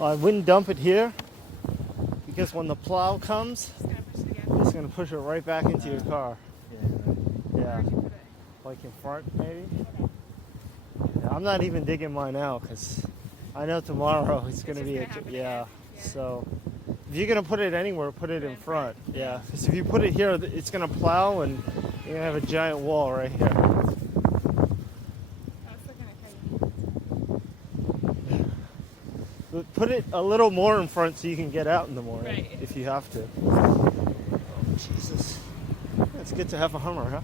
I wouldn't dump it here because when the plow comes, Just gonna push it again. it's gonna push it right back into your car. Where Yeah, would you put it? like in front maybe. Okay. Yeah, I'm not even digging mine out because I know tomorrow it's gonna just be gonna happen yeah. again. Yeah. So if you're gonna put it anywhere, put it Put it in in front. front. Yeah, because if you put it here, it's gonna plow and you're gonna have a giant wall right here. I was looking at how you. But put it a little more in front so you can get out in the morning Right. if you have to. Oh, Jesus. It's good to have a Hummer, huh?